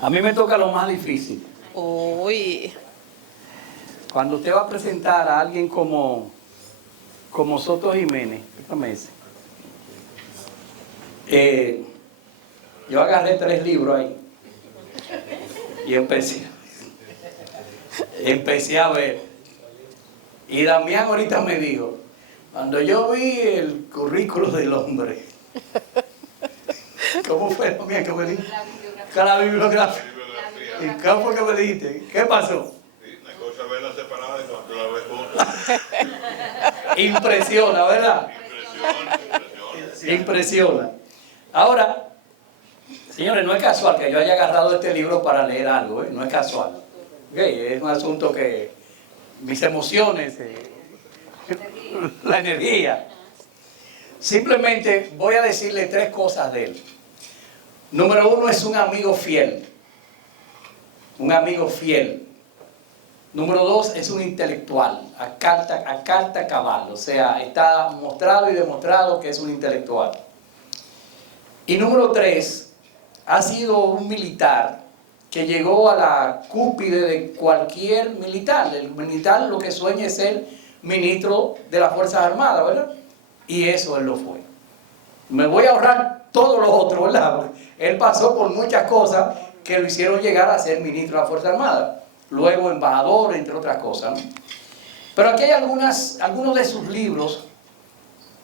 A mí me toca lo más difícil. Uy. Cuando usted va a presentar a alguien como Soto Jiménez, déjame ese. Yo agarré 3 libros ahí y empecé a ver. Y Damián ahorita me dijo, cuando yo vi el currículo del hombre, ¿cómo fue, Damián, que me dijo? La bibliografía. ¿Y cómo fue que me dijiste? ¿Qué pasó? La cosa es verla separada y cuando la ves juntas. Impresiona, ¿verdad? Impresiona. Ahora, señores, no es casual que yo haya agarrado este libro para leer algo, ¿eh? No es casual. ¿Okay? Es un asunto que mis emociones, la energía. Simplemente voy a decirle 3 cosas de él. Número 1, es un amigo fiel. Un amigo fiel. Número 2, es un intelectual, a carta cabal, o sea, está mostrado y demostrado que es un intelectual. Y número 3, ha sido un militar que llegó a la cúspide de cualquier militar. El militar lo que sueña es ser ministro de las Fuerzas Armadas, ¿verdad? Y eso él lo fue. Me voy a ahorrar todo lo otro, ¿verdad? Porque él pasó por muchas cosas que lo hicieron llegar a ser ministro de las Fuerzas Armadas. Luego embajador, entre otras cosas, ¿no? Pero aquí hay algunos de sus libros.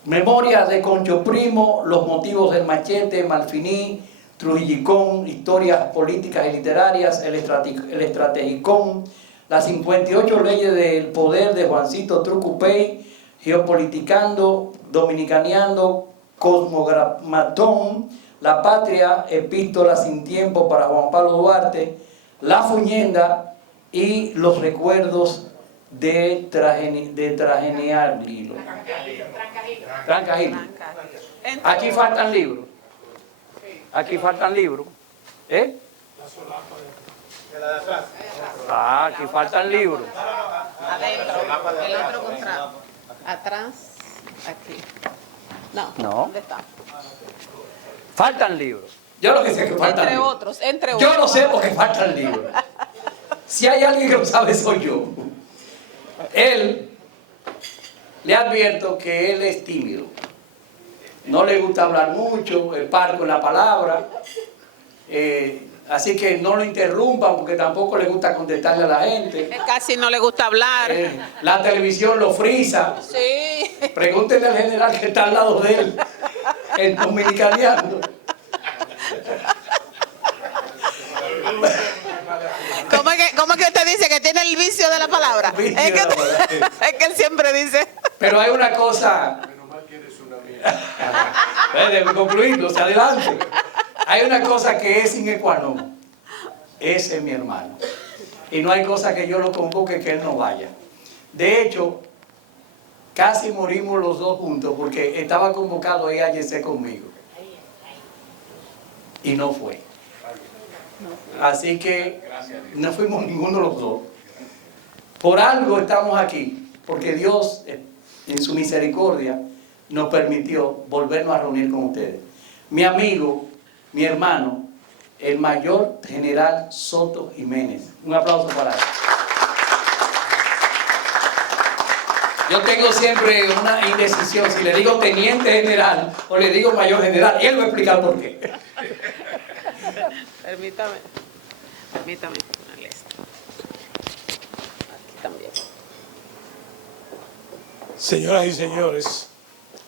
Memorias de Concho Primo, Los motivos del machete, Malfiní, Trujillicón, Historias políticas y literarias, El estrategicón, Las 58 leyes del poder de Juancito Trucupey, Geopoliticando, Dominicaneando, Cosmogramatón, La patria, Epístola sin tiempo para Juan Pablo Duarte, La Fuñenda y Los recuerdos de Tragenearlo. Trancajilo. Aquí faltan libros. Aquí faltan libros. ¿Eh? Ah, aquí faltan libros. Adentro. El otro contra. Atrás. Aquí. No. ¿Dónde está? Faltan libros. Yo lo que sé es que faltan libros. Entre otros. Yo no sé porque faltan libros. Si hay alguien que lo sabe, soy yo. Él, le advierto que él es tímido. No le gusta hablar mucho, es parco en la palabra. Así que no lo interrumpan porque tampoco le gusta contestarle a la gente. Casi no le gusta hablar. La televisión lo frisa. Sí. Pregúntenle al general que está al lado de él, el dominicaneando. ¿Cómo es que usted dice que tiene el vicio de la palabra? Es que él siempre dice. Pero hay una cosa. Menos mal que eres una mía. Debe concluirlo, se adelante. Hay una cosa que es sine qua non. Ese es mi hermano. Y no hay cosa que yo lo convoque que él no vaya. De hecho, casi morimos los dos juntos porque estaba convocado a IAYC conmigo. Y no fue. Así que no fuimos ninguno de los dos. Por algo estamos aquí, porque Dios, en su misericordia, nos permitió volvernos a reunir con ustedes. Mi amigo, mi hermano, el mayor general Soto Jiménez. Un aplauso para él. Yo tengo siempre una indecisión, si le digo teniente general o le digo mayor general, y él va a explicar por qué. Permítame ponerle esto. Aquí también. Señoras y señores,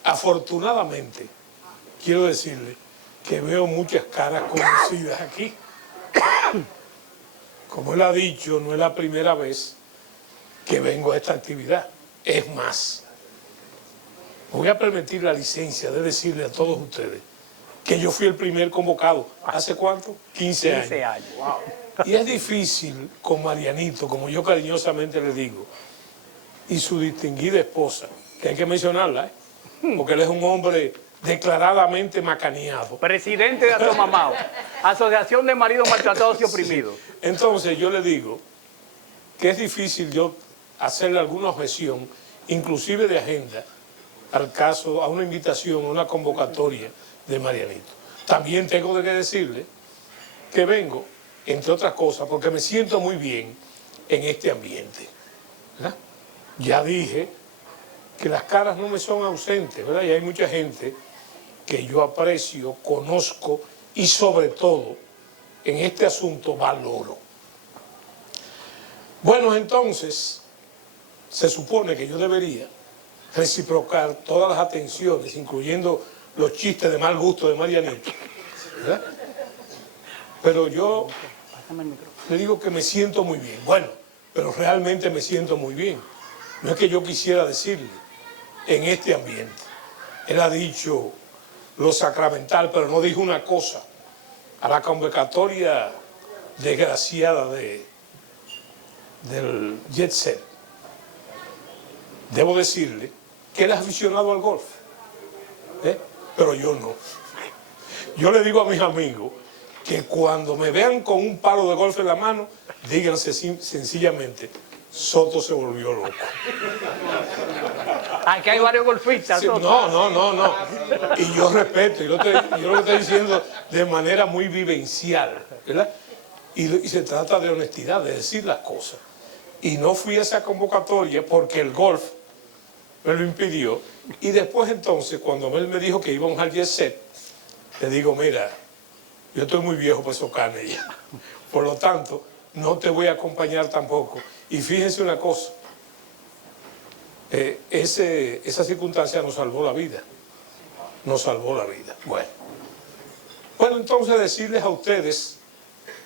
afortunadamente, quiero decirle que veo muchas caras conocidas aquí. Como él ha dicho, no es la primera vez que vengo a esta actividad. Es más, me voy a permitir la licencia de decirle a todos ustedes que yo fui el primer convocado. ¿Hace cuánto? 15 años. 15 años. Wow. Y es difícil con Marianito, como yo cariñosamente le digo, y su distinguida esposa, que hay que mencionarla, porque él es un hombre declaradamente macaneado. Presidente de Atomamao, Asociación de Maridos Maltratados y Oprimidos. Sí. Entonces yo le digo que es difícil yo hacerle alguna objeción, inclusive de agenda, al caso, a una invitación, a una convocatoria de Marianito. También tengo que decirle que vengo entre otras cosas, porque me siento muy bien en este ambiente, ¿verdad? Ya dije que las caras no me son ausentes, ¿verdad? Y hay mucha gente que yo aprecio, conozco y sobre todo en este asunto valoro. Bueno, entonces, se supone que yo debería reciprocar todas las atenciones, incluyendo los chistes de mal gusto de Marianito, ¿verdad? Pero yo le digo que me siento muy bien. Bueno, pero realmente me siento muy bien. No es que yo quisiera decirle en este ambiente. Él ha dicho lo sacramental, pero no dijo una cosa. A la convocatoria desgraciada del Jet Set, debo decirle que él es aficionado al golf, pero yo no. Yo le digo a mis amigos que cuando me vean con un palo de golf en la mano, díganse sencillamente, Soto se volvió loco. Aquí hay varios golfistas. Sí, no. Y yo respeto, yo lo estoy diciendo de manera muy vivencial, ¿verdad? Y se trata de honestidad, de decir las cosas. Y no fui a esa convocatoria porque el golf me lo impidió. Y después entonces, cuando él me dijo que íbamos al Jet Set, le digo, mira, yo estoy muy viejo para esos canes ya. Por lo tanto, no te voy a acompañar tampoco. Y fíjense una cosa, esa circunstancia nos salvó la vida. Nos salvó la vida. Bueno, entonces decirles a ustedes,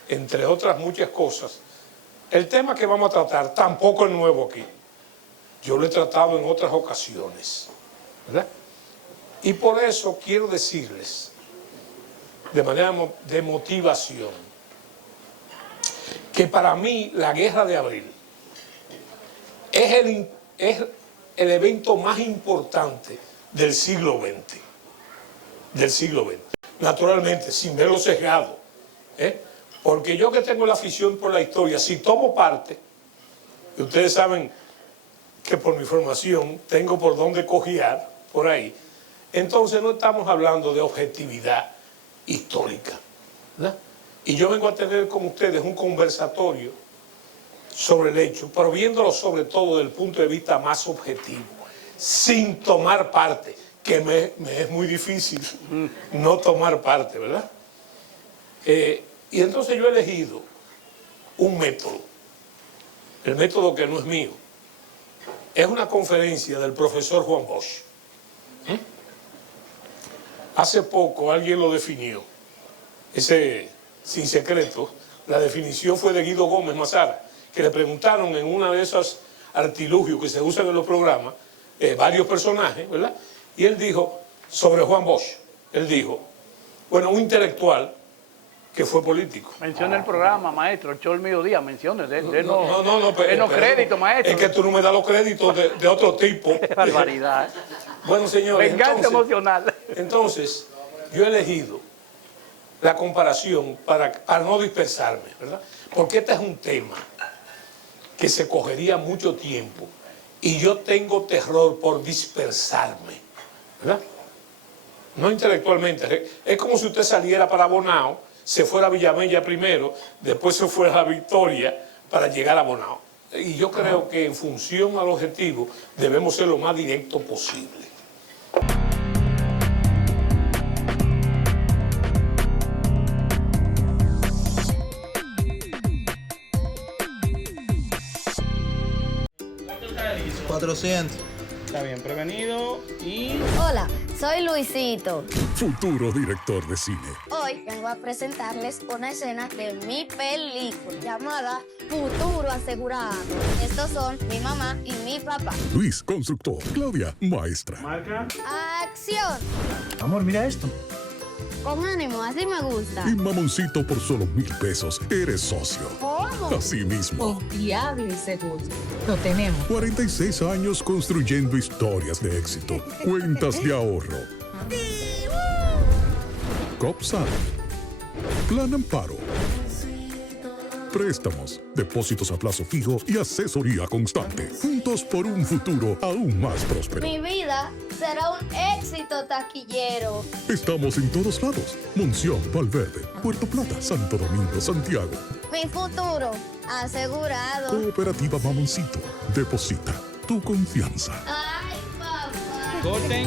entre otras muchas cosas, el tema que vamos a tratar tampoco es nuevo aquí. Yo lo he tratado en otras ocasiones, ¿verdad? Y por eso quiero decirles, de manera de motivación, que para mí la Guerra de Abril es el evento más importante del siglo XX. Del siglo XX. Naturalmente, sin verlo sesgado. Porque yo que tengo la afición por la historia, si tomo parte, y ustedes saben que por mi formación tengo por dónde cojear, por ahí, entonces no estamos hablando de objetividad histórica, ¿verdad? Y yo vengo a tener con ustedes un conversatorio sobre el hecho, pero viéndolo sobre todo desde el punto de vista más objetivo, sin tomar parte, que me es muy difícil no tomar parte, ¿verdad? Y entonces yo he elegido un método, el método que no es mío. Es una conferencia del profesor Juan Bosch. Hace poco alguien lo definió, sin secreto, la definición fue de Guido Gómez Mazara, que le preguntaron en una de esos artilugios que se usan en los programas, varios personajes, ¿verdad? Y él dijo, sobre Juan Bosch, él dijo, bueno, un intelectual que fue político. Menciona el programa, maestro, el show del mediodía, mencione. No, crédito, maestro. Es que tú no me das los créditos de otro tipo. Qué barbaridad. Bueno, señores, Venganza emocional. Entonces, yo he elegido la comparación para no dispersarme, ¿verdad? Porque este es un tema que se cogería mucho tiempo y yo tengo terror por dispersarme, ¿verdad? No intelectualmente. Es como si usted saliera para Bonao, se fuera a Villamella primero, después se fuera a la Victoria para llegar a Bonao. Y yo creo que en función al objetivo debemos ser lo más directo posible. Está bien prevenido y... Hola, soy Luisito. Futuro director de cine. Hoy vengo a presentarles una escena de mi película llamada Futuro Asegurado. Estos son mi mamá y mi papá. Luis, constructor. Claudia, maestra. Marca. ¡Acción! Amor, mira esto. Con ánimo, así me gusta. Y mamoncito, por solo 1,000 pesos, eres socio. ¿Cómo? Así mismo. Confiable y seguro. Lo tenemos. 46 años construyendo historias de éxito. Cuentas de ahorro. COPSA. Plan Amparo. préstamos, depósitos a plazo fijo y asesoría constante. Juntos por un futuro aún más próspero. Mi vida será un éxito taquillero. Estamos en todos lados. Monción, Valverde, Puerto Plata, Santo Domingo, Santiago. Mi futuro asegurado. Cooperativa Mamoncito. Deposita tu confianza. Ay, papá. Corten.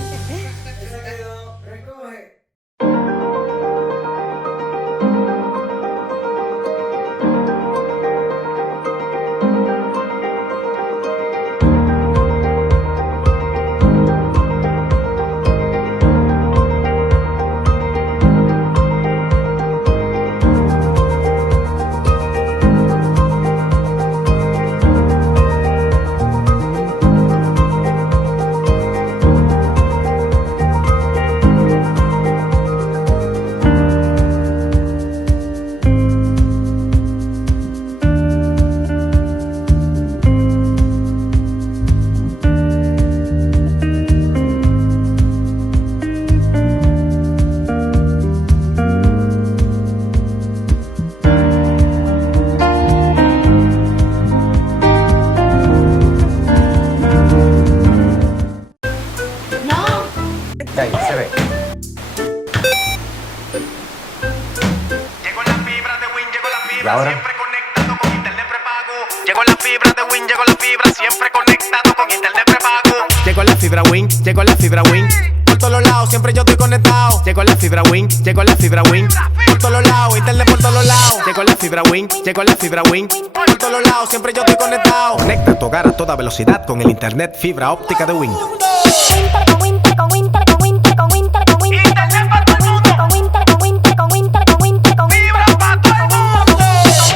Ahí se ve. Llegó la fibra de Win, llegó la ¿Y fibra, ahora? siempre conectado con internet prepago. Llegó la fibra de Win, llegó la fibra, siempre conectado con internet prepago. Llegó la fibra Win, llegó la fibra Win. Por todos lados, siempre yo estoy conectado. Llegó la fibra Win, llegó la fibra Win. Por todos lados, internet por todos lados. Llegó la fibra Win, llegó la fibra Win. Por todos lados, siempre yo estoy conectado. Conecta tu hogar a toda velocidad con el internet fibra óptica de Win.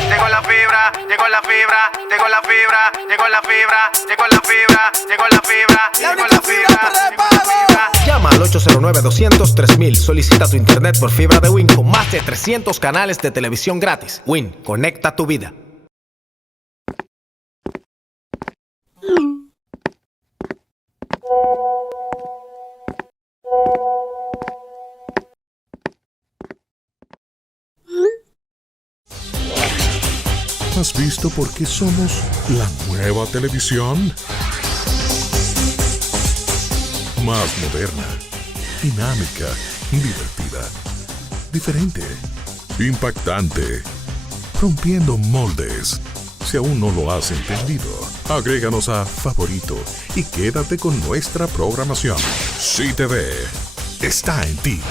Llegó la fibra, llegó la fibra, llegó la fibra, llegó la fibra, llegó la fibra, llegó la fibra, llegó la fibra. Llama al 809-200-3000. Solicita tu internet por fibra de Win con más de 300 canales de televisión gratis. Win, conecta tu vida. ¿Has visto por qué somos la nueva televisión? Más moderna, dinámica, divertida, diferente, impactante, rompiendo moldes. Si aún no lo has entendido, agréganos a favorito y quédate con nuestra programación. Sí TV está en ti.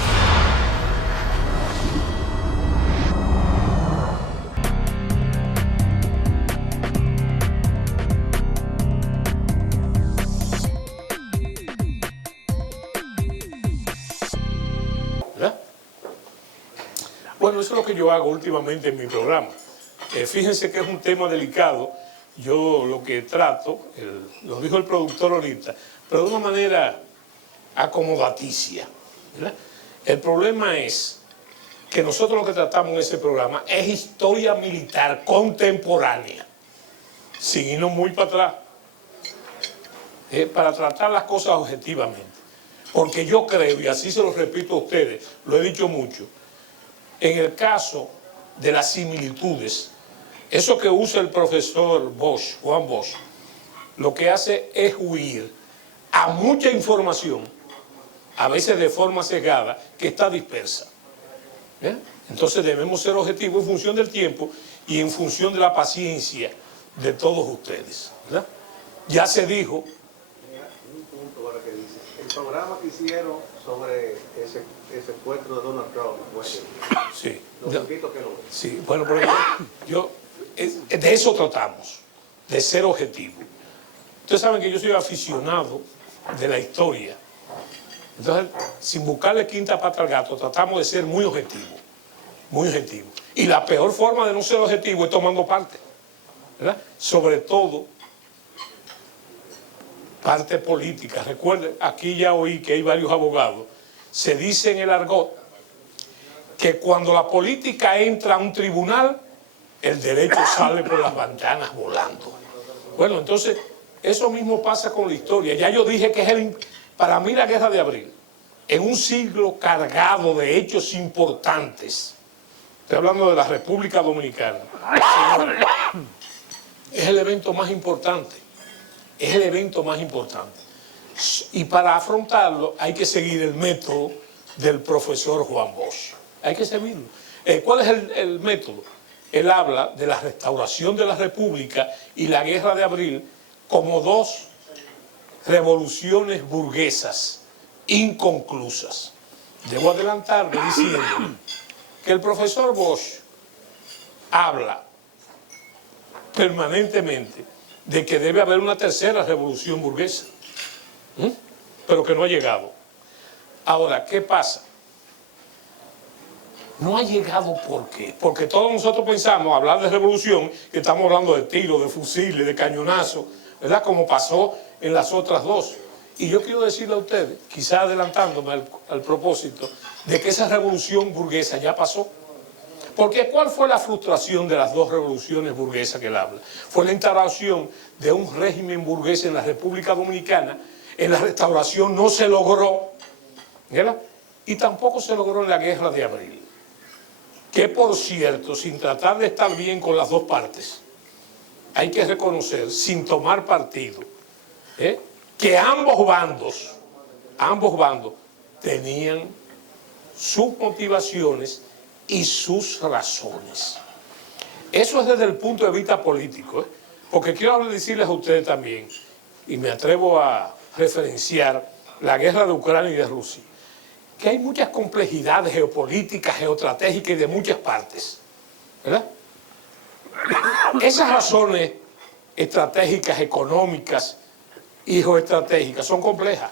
Bueno, eso es lo que yo hago últimamente en mi programa. Fíjense que es un tema delicado. Yo lo que trato, lo dijo el productor ahorita, pero de una manera acomodaticia, ¿verdad? El problema es que nosotros lo que tratamos en ese programa es historia militar contemporánea, sin irnos muy para atrás, para tratar las cosas objetivamente. Porque yo creo, y así se lo repito a ustedes, lo he dicho mucho, en el caso de las similitudes, eso que usa el profesor Bosch, Juan Bosch, lo que hace es huir a mucha información, a veces de forma cegada, que está dispersa. Entonces debemos ser objetivos en función del tiempo y en función de la paciencia de todos ustedes, ¿verdad? Ya se dijo. Un punto ahora que dices. El programa que hicieron sobre ese secuestro de Donald Trump, Sí. Los invito a que lo vean. Sí, bueno, pero de eso tratamos, de ser objetivo. Ustedes saben que yo soy aficionado de la historia. Entonces, sin buscarle quinta pata al gato, tratamos de ser muy objetivos. Muy objetivos. Y la peor forma de no ser objetivo es tomando parte, ¿verdad? Sobre todo, parte política. Recuerden, aquí ya oí que hay varios abogados. Se dice en el argot que cuando la política entra a un tribunal, el derecho sale por las ventanas volando. Bueno, entonces, eso mismo pasa con la historia. Ya yo dije que es para mí la Guerra de Abril, en un siglo cargado de hechos importantes, estoy hablando de la República Dominicana, señores, es el evento más importante, es el evento más importante. Y para afrontarlo hay que seguir el método del profesor Juan Bosch, hay que seguirlo. ¿Cuál es el método? Él habla de la restauración de la República y la Guerra de Abril como dos revoluciones burguesas inconclusas. Debo adelantarme diciendo que el profesor Bosch habla permanentemente de que debe haber una tercera revolución burguesa, pero que no ha llegado. Ahora, ¿qué pasa? No ha llegado, ¿por qué? Porque todos nosotros pensamos, hablar de revolución, que estamos hablando de tiros, de fusiles, de cañonazos, ¿verdad? Como pasó en las otras dos. Y yo quiero decirle a ustedes, quizás adelantándome al propósito, de que esa revolución burguesa ya pasó. Porque ¿cuál fue la frustración de las dos revoluciones burguesas que él habla? Fue la instauración de un régimen burgués en la República Dominicana. En la restauración no se logró, ¿verdad? Y tampoco se logró en la Guerra de Abril. Que por cierto, sin tratar de estar bien con las dos partes, hay que reconocer, sin tomar partido, que ambos bandos tenían sus motivaciones y sus razones. Eso es desde el punto de vista político, porque quiero decirles a ustedes también, y me atrevo a referenciar la guerra de Ucrania y de Rusia, que hay muchas complejidades geopolíticas, geoestratégicas y de muchas partes, ¿verdad? Esas razones estratégicas, económicas y geoestratégicas son complejas.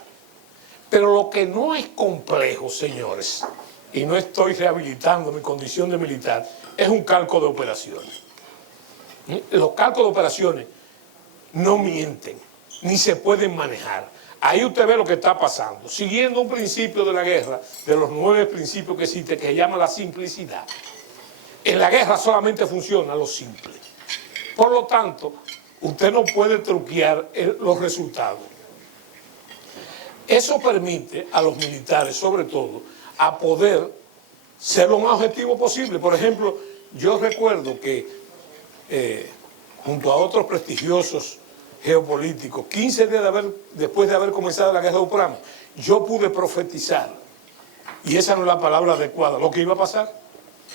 Pero lo que no es complejo, señores, y no estoy rehabilitando mi condición de militar, es un calco de operaciones. Los cálculos de operaciones no mienten, ni se pueden manejar. Ahí usted ve lo que está pasando. Siguiendo un principio de la guerra, de los 9 principios que existe, que se llama la simplicidad. En la guerra solamente funciona lo simple. Por lo tanto, usted no puede truquear los resultados. Eso permite a los militares, sobre todo, a poder ser lo más objetivo posible. Por ejemplo, yo recuerdo que junto a otros prestigiosos geopolíticos, 15 días después de haber comenzado la guerra de Ucrania, yo pude profetizar, y esa no es la palabra adecuada, lo que iba a pasar.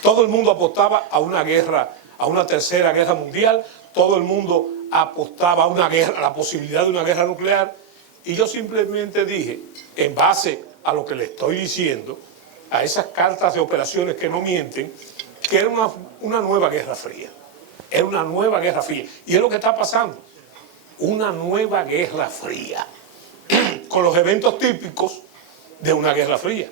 Todo el mundo apostaba a una guerra, a una tercera guerra mundial, todo el mundo apostaba a una guerra, a la posibilidad de una guerra nuclear, y yo simplemente dije, en base a lo que le estoy diciendo, a esas cartas de operaciones que no mienten, que era una nueva guerra fría. Era una nueva guerra fría. Y es lo que está pasando. Una nueva guerra fría. Con los eventos típicos de una guerra fría.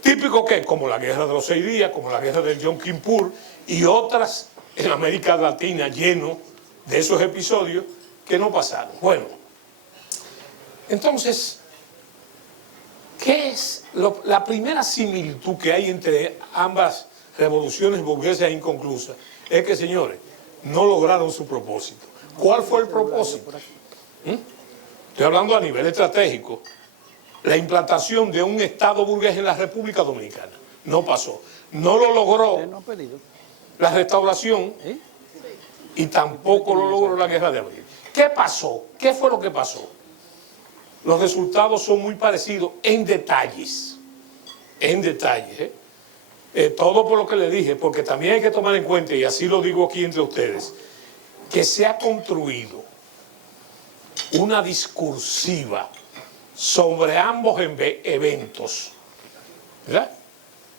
Típico que, como la guerra de los 6 días, como la guerra del Yom Kippur y otras en América Latina lleno de esos episodios que no pasaron. Bueno, entonces, ¿qué es la primera similitud que hay entre ambas revoluciones burguesas e inconclusas? Es que, señores, no lograron su propósito. ¿Cuál fue el propósito? Estoy hablando a nivel estratégico. La implantación de un Estado burgués en la República Dominicana. No pasó. No lo logró la restauración y tampoco lo logró la Guerra de Abril. ¿Qué pasó? ¿Qué fue lo que pasó? Los resultados son muy parecidos en detalles. En detalles. Todo por lo que le dije, porque también hay que tomar en cuenta, y así lo digo aquí entre ustedes, que se ha construido una discursiva sobre ambos eventos, ¿verdad?,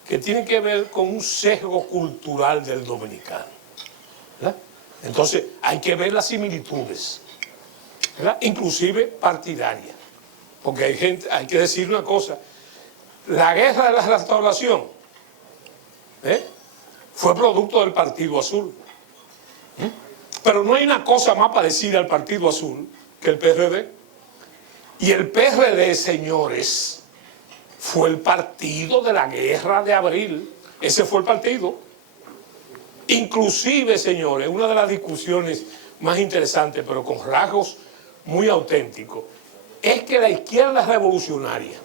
que tienen que ver con un sesgo cultural del dominicano, ¿verdad? Entonces hay que ver las similitudes, ¿verdad?, inclusive partidarias, porque hay que decir una cosa, la guerra de la restauración fue producto del Partido Azul, pero no hay una cosa más parecida al Partido Azul que el PRD. Y el PRD, señores, fue el partido de la Guerra de Abril. Ese fue el partido. Inclusive, señores, una de las discusiones más interesantes, pero con rasgos muy auténticos, es que la izquierda revolucionaria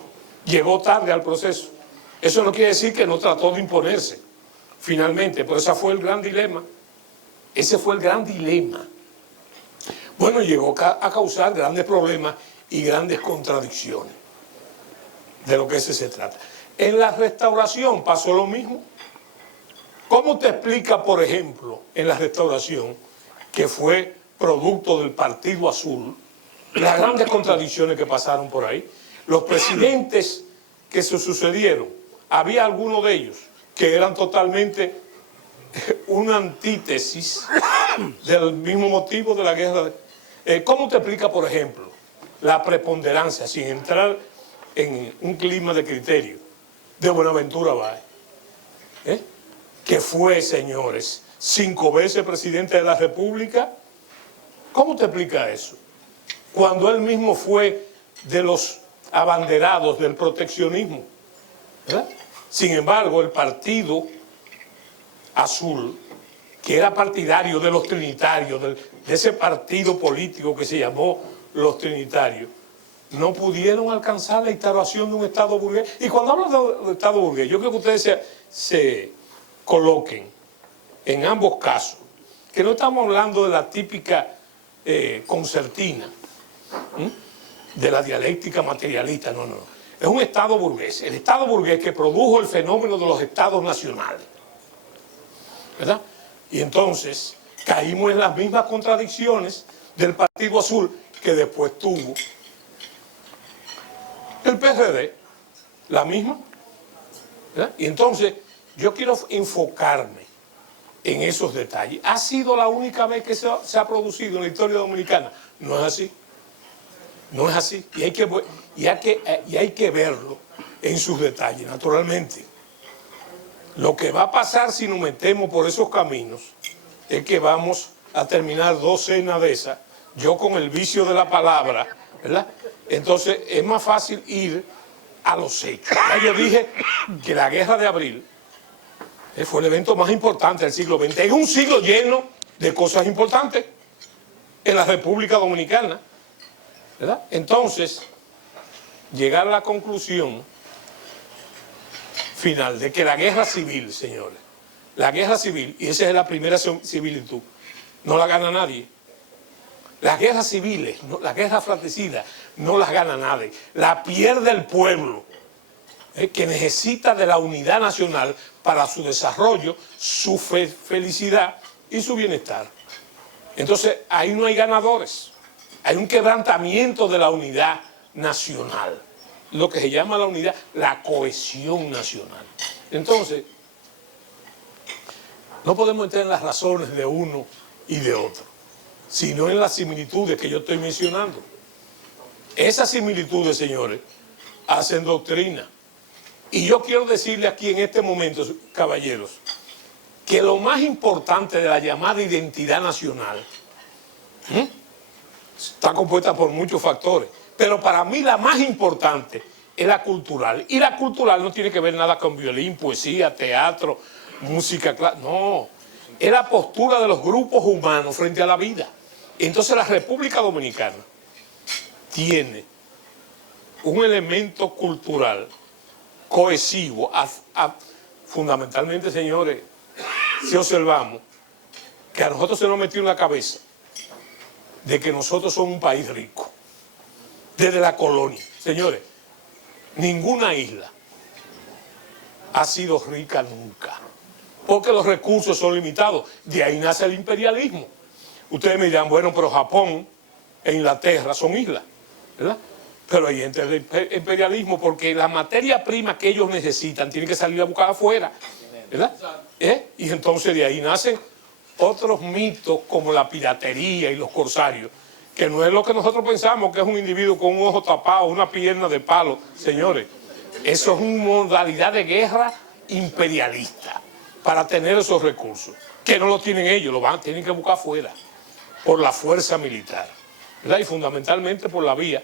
llegó tarde al proceso. Eso no quiere decir que no trató de imponerse, finalmente, pero ese fue el gran dilema. Ese fue el gran dilema. Bueno, llegó a causar grandes problemas y grandes contradicciones. De lo que ese se trata. En la restauración pasó lo mismo. ¿Cómo te explica, por ejemplo, en la restauración, que fue producto del Partido Azul, las grandes contradicciones que pasaron por ahí? Los presidentes que se sucedieron, había algunos de ellos que eran totalmente una antítesis del mismo motivo de la guerra. ¿Cómo te explica, por ejemplo, la preponderancia, sin entrar en un clima de criterio, de Buenaventura Báez? Que fue, señores, 5 veces presidente de la República. ¿Cómo te explica eso? Cuando él mismo fue de los abanderados del proteccionismo, ¿verdad? Sin embargo, el Partido Azul, que era partidario de los trinitarios, de ese partido político que se llamó los trinitarios, no pudieron alcanzar la instauración de un Estado burgués. Y cuando hablo de Estado burgués, yo creo que ustedes se coloquen en ambos casos, que no estamos hablando de la típica concertina, de la dialéctica materialista, no. Es un Estado burgués, el Estado burgués que produjo el fenómeno de los Estados nacionales, ¿verdad? Y entonces caímos en las mismas contradicciones del Partido Azul que después tuvo el PRD, la misma, ¿verdad? Y entonces yo quiero enfocarme en esos detalles. ¿Ha sido la única vez que se ha producido en la historia dominicana? No es así. No es así. Y hay que verlo en sus detalles, naturalmente. Lo que va a pasar si nos metemos por esos caminos es que vamos a terminar docenas de esas, yo con el vicio de la palabra, ¿verdad? Entonces es más fácil ir a los hechos. Ya yo dije que la Guerra de Abril fue el evento más importante del siglo XX. Es un siglo lleno de cosas importantes en la República Dominicana, ¿verdad? Entonces, llegar a la conclusión final de que la guerra civil, señores, la guerra civil, y esa es la primera similitud, no la gana nadie. Las guerras civiles, las guerras fratricidas, no las gana nadie. La pierde el pueblo, que necesita de la unidad nacional para su desarrollo, su felicidad y su bienestar. Entonces, ahí no hay ganadores. Hay un quebrantamiento de la unidad nacional. Lo que se llama la unidad, la cohesión nacional. Entonces, no podemos entrar en las razones de uno y de otro, sino en las similitudes que yo estoy mencionando. Esas similitudes, señores, hacen doctrina. Y yo quiero decirle aquí en este momento, caballeros, que lo más importante de la llamada identidad nacional está compuesta por muchos factores, pero para mí la más importante es la cultural. Y la cultural no tiene que ver nada con violín, poesía, teatro, música clásica, no. Es la postura de los grupos humanos frente a la vida. Entonces la República Dominicana tiene un elemento cultural cohesivo, fundamentalmente, señores, si observamos que a nosotros se nos metió en la cabeza de que nosotros somos un país rico, desde la colonia. Señores, ninguna isla ha sido rica nunca, porque los recursos son limitados. De ahí nace el imperialismo. Ustedes me dirán, bueno, pero Japón e Inglaterra son islas, ¿verdad? Pero ahí entra el imperialismo, porque la materia prima que ellos necesitan tienen que salir a buscar afuera, ¿verdad? Y entonces de ahí nacen otros mitos como la piratería y los corsarios, que no es lo que nosotros pensamos, que es un individuo con un ojo tapado, una pierna de palo. Señores, eso es una modalidad de guerra imperialista para tener esos recursos, que no lo tienen ellos, tienen que buscar afuera, por la fuerza militar, ¿verdad? Y fundamentalmente por la vía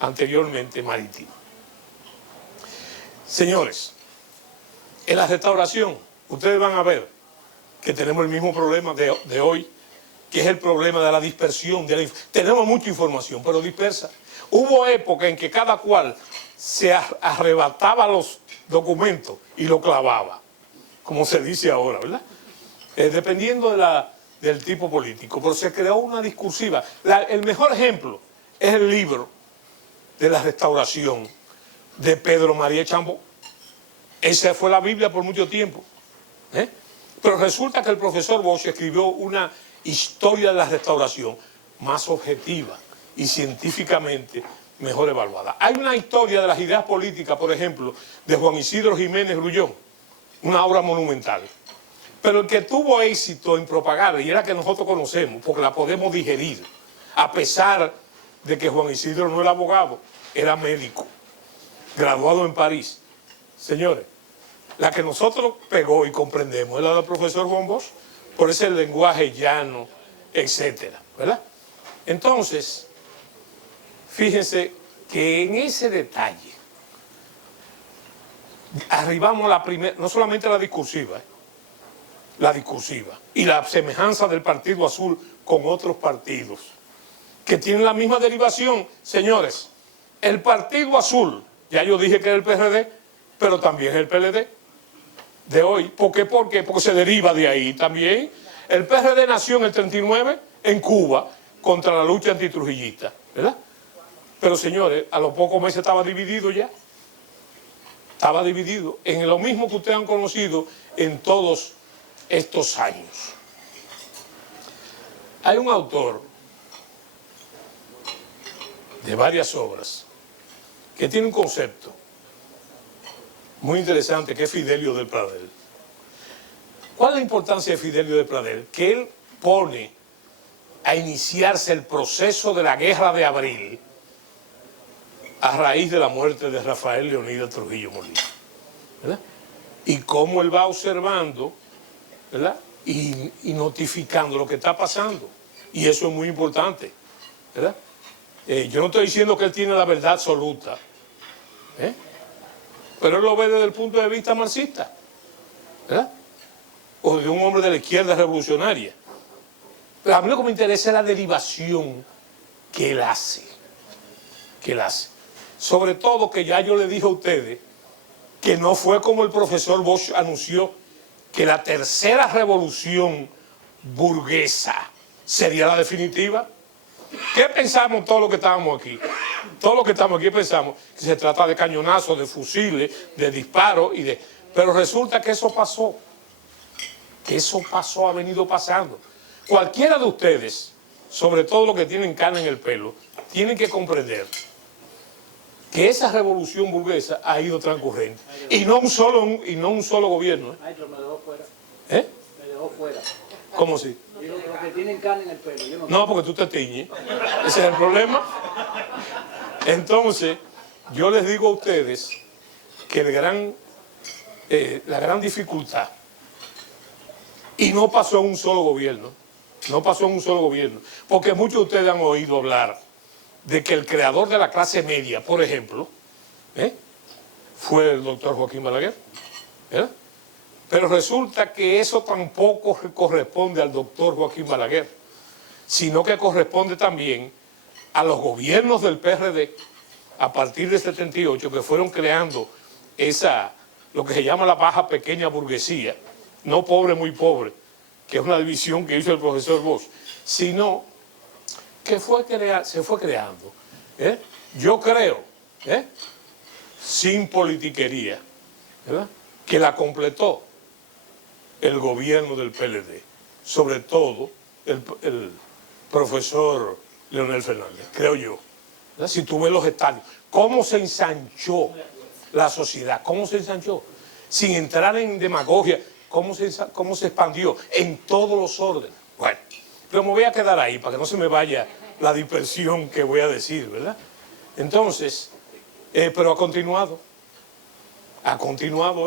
anteriormente marítima. Señores, en la restauración, ustedes van a ver que tenemos el mismo problema de hoy, que es el problema de la dispersión. Tenemos mucha información, pero dispersa. Hubo épocas en que cada cual se arrebataba los documentos y lo clavaba. como se dice ahora, ¿verdad? Dependiendo del tipo político, pero se creó una discursiva. El mejor ejemplo es el libro de la Restauración de Pedro María Chambó. Esa fue la Biblia por mucho tiempo. Pero resulta que el profesor Bosch escribió una historia de la Restauración más objetiva y científicamente mejor evaluada. Hay una historia de las ideas políticas, por ejemplo, de Juan Isidro Jiménez Grullón, una obra monumental. Pero el que tuvo éxito en propagarla, y era que nosotros conocemos, porque la podemos digerir, a pesar de que Juan Isidro no era abogado, era médico, graduado en París. Señores, la que nosotros pegó y comprendemos es la del profesor Juan Bosch, por ese lenguaje llano, etcétera, ¿verdad? Entonces, fíjense que en ese detalle arribamos a la primera, no solamente a la discursiva y la semejanza del Partido Azul con otros partidos que tienen la misma derivación. Señores, el Partido Azul, ya yo dije que era el PRD, pero también es el PLD de hoy. ¿Por qué? Porque se deriva de ahí también. El PRD nació en el 39 en Cuba contra la lucha antitrujillista, ¿verdad? Pero señores, a los pocos meses estaba dividido ya. Estaba dividido en lo mismo que ustedes han conocido en todos estos años. Hay un autor de varias obras que tiene un concepto muy interesante, que es Fidelio del Pradel. ¿Cuál es la importancia de Fidelio del Pradel? Que él pone a iniciarse el proceso de la Guerra de Abril a raíz de la muerte de Rafael Leonidas Trujillo Molina, ¿verdad? Y cómo él va observando, ¿verdad? Y notificando lo que está pasando. Y eso es muy importante, ¿verdad? Yo no estoy diciendo que él tiene la verdad absoluta, pero él lo ve desde el punto de vista marxista, ¿verdad? O de un hombre de la izquierda revolucionaria. Pero a mí lo que me interesa es la derivación que él hace. Sobre todo que ya yo le dije a ustedes que no fue como el profesor Bosch anunció que la tercera revolución burguesa sería la definitiva. ¿Qué pensamos todos los que estábamos aquí? Todos los que estamos aquí pensamos que se trata de cañonazos, de fusiles, de disparos y de... Pero resulta que eso pasó. Que eso pasó, ha venido pasando. Cualquiera de ustedes, sobre todo los que tienen cana en el pelo, tienen que comprender que esa revolución burguesa ha ido transcurriendo. Y no un solo gobierno. Maestro, me dejó fuera. Me dejó fuera. ¿Cómo así? Digo, los que tienen carne en el pelo. Yo No, porque tú te tiñes. Ese es el problema. Entonces, yo les digo a ustedes que la gran dificultad, y no pasó en un solo gobierno, porque muchos de ustedes han oído hablar de que el creador de la clase media, por ejemplo, fue el doctor Joaquín Balaguer, ¿verdad? Pero resulta que eso tampoco corresponde al doctor Joaquín Balaguer, sino que corresponde también a los gobiernos del PRD a partir de 78, que fueron creando lo que se llama la baja pequeña burguesía, no pobre, muy pobre, que es una división que hizo el profesor Bosch, sino que se fue creando. Yo creo, sin politiquería, ¿verdad?, que la completó el gobierno del PLD, sobre todo el profesor Leonel Fernández, creo yo. ¿Verdad? Si tú ves los estadios, cómo se ensanchó la sociedad, cómo se ensanchó, sin entrar en demagogia, cómo se expandió en todos los órdenes. Bueno, pero me voy a quedar ahí para que no se me vaya la dispersión que voy a decir, ¿verdad? Entonces, pero ha continuado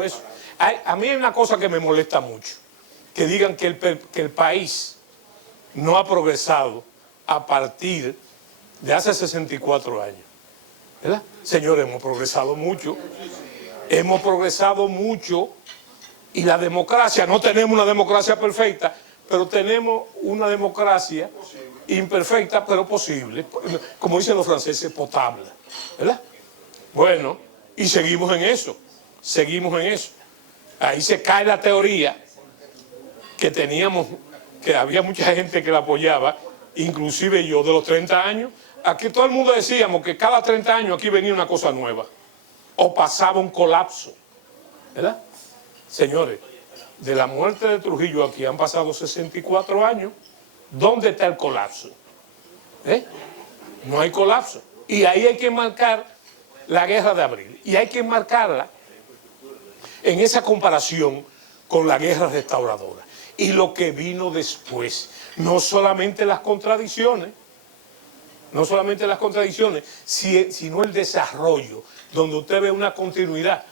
eso. A mí hay una cosa que me molesta mucho, que digan que el país no ha progresado a partir de hace 64 años, ¿verdad? Señores, hemos progresado mucho y la democracia, no tenemos una democracia perfecta, pero tenemos una democracia imperfecta, pero posible, como dicen los franceses, potable, ¿verdad? Bueno, y seguimos en eso. ahí se cae la teoría que teníamos, que había mucha gente que la apoyaba, inclusive yo de los 30 años, aquí todo el mundo decíamos que cada 30 años aquí venía una cosa nueva, o pasaba un colapso, ¿verdad? Señores, de la muerte de Trujillo aquí han pasado 64 años, ¿dónde está el colapso? No hay colapso. Y ahí hay que marcar la guerra de abril. Y hay que marcarla en esa comparación con la guerra restauradora. Y lo que vino después. No solamente las contradicciones, sino el desarrollo, donde usted ve una continuidad.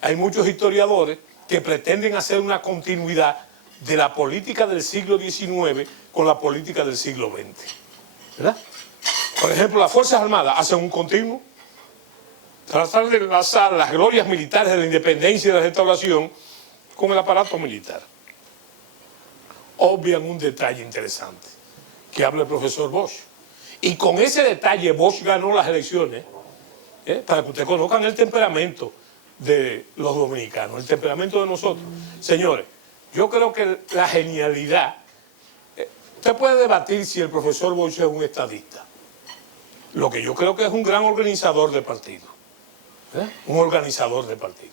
Hay muchos historiadores que pretenden hacer una continuidad de la política del siglo XIX con la política del siglo XX. ¿Verdad? Por ejemplo, las Fuerzas Armadas hacen un continuo, tratar de enlazar las glorias militares de la independencia y de la restauración con el aparato militar. Obvian un detalle interesante que habla el profesor Bosch. Y con ese detalle Bosch ganó las elecciones, para que ustedes conozcan el temperamento de los dominicanos, el temperamento de nosotros. Señores, yo creo que la genialidad, usted puede debatir si el profesor Bosch es un estadista. Lo que yo creo que es un gran organizador de partido. Un organizador de partido.